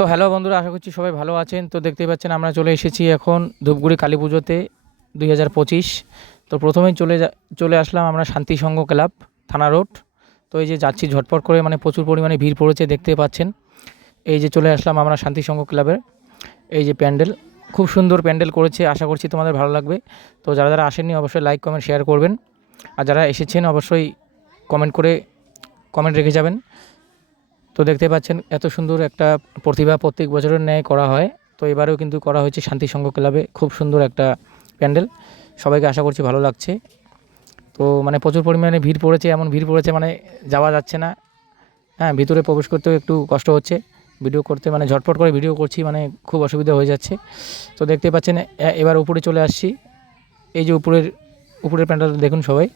তো হ্যালো বন্ধুরা, আশা করছি সবাই ভালো আছেন। তো দেখতেই পাচ্ছেন আমরা চলে এসেছি এখন ধূপগুড়ি কালী পুজোতে 2025। তো প্রথমেই চলে আসলাম আমরা শান্তি সংঘ ক্লাব, থানা রোড। তো এই যে যাচ্ছি ঝটপট করে, মানে প্রচুর পরিমাণে ভিড় পড়েছে দেখতে পাচ্ছেন। এই যে চলে আসলাম আমরা শান্তি সংঘ ক্লাবের। এই যে প্যান্ডেল, খুব সুন্দর প্যান্ডেল করেছে, আশা করছি তোমাদের ভালো লাগবে। তো যারা যারা আসেননি অবশ্যই লাইক কমেন্ট শেয়ার করবেন, আর যারা এসেছেন অবশ্যই কমেন্ট রেখে যাবেন। তো দেখতে পাচ্ছেন এত সুন্দর একটা প্রতিভা প্রত্যেক বছরের ন্যায় করা হয়। তো এবারেও কিন্তু করা হয়েছে শান্তি সংঘ ক্লাবে, খুব সুন্দর একটা প্যান্ডেল। সবাইকে আশা করছি ভালো লাগছে। তো মানে প্রচুর পরিমাণে ভিড় পড়েছে, এমন ভিড় পড়েছে মানে যাওয়া যাচ্ছে না। হ্যাঁ, ভিতরে প্রবেশ করতেও একটু কষ্ট হচ্ছে, ভিডিও করতে মানে ঝটপট করে ভিডিও করছি, মানে খুব অসুবিধা হয়ে যাচ্ছে। তো দেখতে পাচ্ছেন এবার উপরে চলে আসছি। এই যে উপরের প্যান্ডেলটা দেখুন সবাই,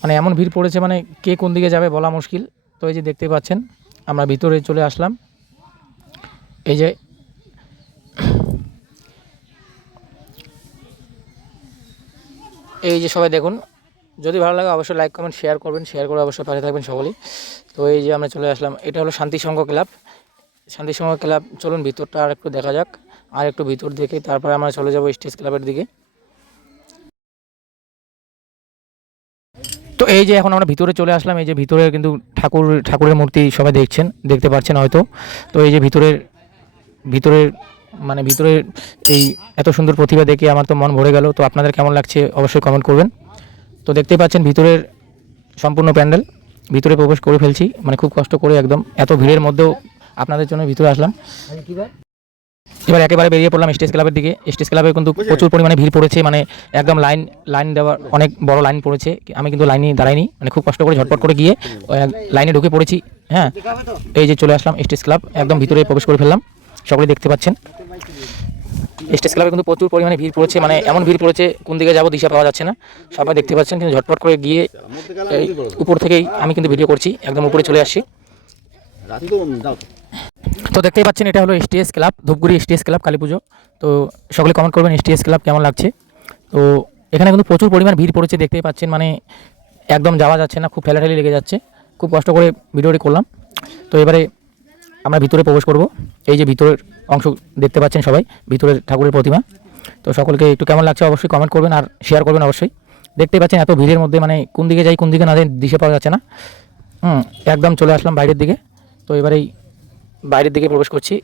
মানে এমন ভিড় পড়েছে মানে কে কোন দিকে যাবে বলা মুশকিল। তো এই যে দেখতে পাচ্ছেন আমরা ভিতরে চলে আসলাম। এই যে সবাই দেখুন, যদি ভালো লাগে অবশ্যই লাইক কমেন্ট শেয়ার করবেন, শেয়ার করে অবশ্যই পাশে থাকবেন সকলেই। তো এই যে আমরা চলে আসলাম, এটা হলো শান্তি সংঘ ক্লাব। শান্তি সংঘ ক্লাব, চলুন ভিতরটা আর একটু দেখা যাক। আর একটু ভিতর দেখে তারপরে আমরা চলে যাব স্টেজ ক্লাবের দিকে। তো এই যে এখন আমরা ভিতরে চলে আসলাম। এই যে ভিতরে কিন্তু ঠাকুরের মূর্তি সবাই দেখতে পাচ্ছেন হয়তো। তো এই যে ভিতরের ভিতরের এই এত সুন্দর প্রতিভা দেখে আমার তো মন ভরে গেল। তো আপনাদের কেমন লাগছে অবশ্যই কমেন্ট করবেন। তো দেখতেই পাচ্ছেন ভিতরের সম্পূর্ণ প্যান্ডেল, ভিতরে প্রবেশ করে ফেলছি, মানে খুব কষ্ট করে একদম এত ভিড়ের মধ্যেও আপনাদের জন্য ভিতরে আসলাম। এবার একেবারে বেরিয়ে পড়লাম স্টেজ ক্লাবের দিকে। স্টেজ ক্লাবে কিন্তু প্রচুর পরিমাণে ভিড় পড়েছে, মানে একদম লাইন দেওয়ার অনেক বড় লাইন পড়েছে। আমি কিন্তু লাইনে দাঁড়াইনি, মানে খুব কষ্ট করে ঝটপট করে গিয়ে লাইনে ঢুকে পড়েছি। হ্যাঁ, এই যে চলে আসলাম স্টেজ ক্লাব, একদম ভিতরে প্রবেশ করে ফেললাম। সকলে দেখতে পাচ্ছেন স্টেজ ক্লাবে কিন্তু প্রচুর পরিমাণে ভিড় পড়েছে, মানে এমন ভিড় পড়েছে কোন দিকে যাবো দিশা পাওয়া যাচ্ছে না। সবাই দেখতে পাচ্ছেন, কিন্তু ঝটপট করে গিয়ে উপর থেকেই আমি কিন্তু ভিডিও করছি, একদম উপরে চলে আসছি। তো দেখতেই পাচ্ছেন এটা হলো stage club, Dhupguri stage club Kali পুজো। তো সকলে কমেন্ট করবেন স্টেজ ক্লাব কেমন লাগছে। তো এখানে কিন্তু প্রচুর পরিমাণ ভিড় পড়েছে দেখতেই পাচ্ছেন, মানে একদম যাওয়া যাচ্ছে না, খুব ঠেলাঠেলি লেগে যাচ্ছে। খুব কষ্ট করে ভিডিওটি করলাম। তো এবারে আমরা ভিতরে প্রবেশ করব। এই যে ভিতরের অংশ দেখতে পাচ্ছেন সবাই, ভিতরের ঠাকুরের প্রতিমা। তো সকলকে একটু কেমন লাগছে অবশ্যই কমেন্ট করবেন আর শেয়ার করবেন অবশ্যই। দেখতেই পাচ্ছেন এত ভিড়ের মধ্যে মানে কোন দিকে যাই কোন দিকে না যাই দিশে পাওয়া যাচ্ছে না। একদম চলে আসলাম বাইরের দিকে। তো এবারেই বাইরের দিকে প্রবেশ করছি।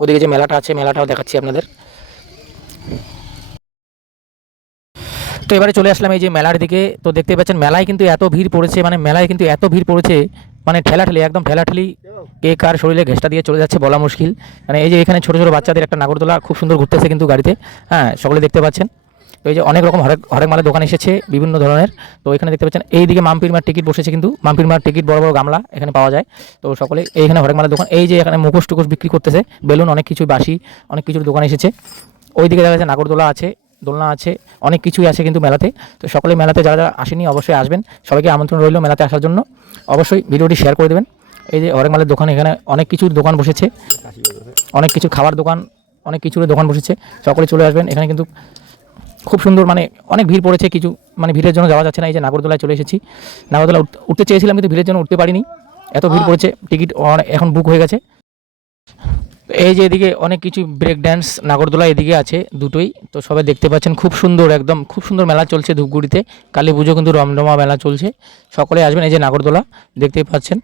ওদিকে যে মেলাটা আছে মেলাটাও দেখাচ্ছি আপনাদের। তো এবারে চলে আসলাম এই যে মেলার দিকে। তো দেখতে পাচ্ছেন মেলায় কিন্তু এত ভিড় পড়েছে, মানে ঠেলাঠেলি, একদম ঠেলাঠেলি, কে কার শরীরে ঘেঁষটা দিয়ে চলে যাচ্ছে বলা মুশকিল। মানে এই যে এখানে ছোটো ছোটো বাচ্চাদের একটা নাগরদোলা খুব সুন্দর ঘুরতেছে কিন্তু গাড়িতে। হ্যাঁ, সকলে দেখতে পাচ্ছেন। তো এই যে অনেক রকম হরেক মালের দোকান এসেছে বিভিন্ন ধরনের। তো এখানে দেখতে পাচ্ছেন এইদিকে মাম্পির মার টিকিট বসেছে, কিন্তু মাম্পির মার টিকিট বড় বড় গামলা এখানে পাওয়া যায়। তো সকলে এইখানে হরেক মালের দোকান, এই যে এখানে মুখোশ টুকোশ বিক্রি করতেছে, বেলুন অনেক কিছু, বাসি অনেক কিছুর দোকান এসেছে। ওইদিকে দেখা যাচ্ছে নাগরদোলা আছে, দোলনা আছে, অনেক কিছুই আছে কিন্তু মেলাতে। তো সকলে মেলাতে যারা যারা আসেনি অবশ্যই আসবেন, সবাইকে আমন্ত্রণ রইল মেলাতে আসার জন্য। অবশ্যই ভিডিওটি শেয়ার করে দেবেন। এই যে হরেক মালের দোকান, এখানে অনেক কিছুর দোকান বসেছে, অনেক কিছু খাবার দোকান, অনেক কিছুর দোকান বসেছে। সকলে চলে আসবেন, এখানে কিন্তু খুব সুন্দর, মানে অনেক ভিড় পড়েছে, কিছু মানে ভিড়ের জন্য যাওয়া যাচ্ছে না। এই যে নাগরদোলায় চলে এসেছি, নাগরদোলা উঠতে চেয়েছিলাম কিন্তু ভিড়ের জন্য উঠতে পারিনি, এত ভিড় পড়েছে। টিকিট এখন বুক হয়ে গেছে। এই যে এদিকে অনেক কিছু ব্রেক ড্যান্স, নাগরদোলা এদিকে আছে দুটোই। তো সবাই দেখতে পাচ্ছেন খুব সুন্দর, একদম খুব সুন্দর মেলা চলছে ধূপগুড়িতে। কালী পুজো কিন্তু রমরমা মেলা চলছে, সকলে আসবেন। এই যে নাগরদোলা দেখতেই পাচ্ছেন।